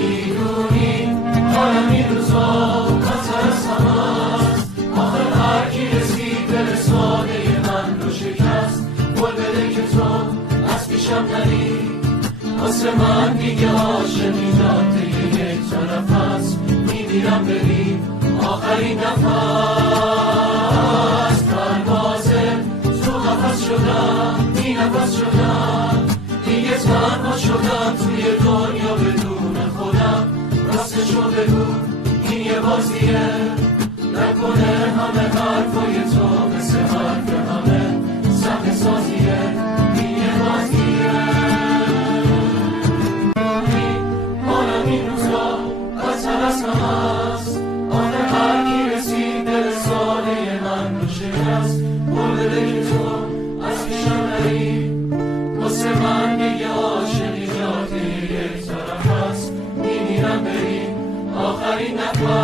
میدونی حالم این روزا بدتر از همه است. آخه هر کی رسید دل ساده من رو شکست. قول بده که تو از پیشم نری، واسه من دیگه عاشقی جاده یک طرف هست. میمیرم ببین آخرین نفس. پروازه تو قفس شدم، بی نفس شدم، دیگه تنها شدم توی دنیا بدون خودم. راستشو بگو این یه بازیه، نکنه همه حرفای تو مثل حرف همه صحنه سازیه. این یه بازیه. حالم این روزا بدتر از همه است. آخه هر کی رسید دل ساده من رو شکست. قول بده که تو از پیشم نری، واسه من دیگه عاشقی جاده یک طرف هست. میمیرم بریم آخرین نفس.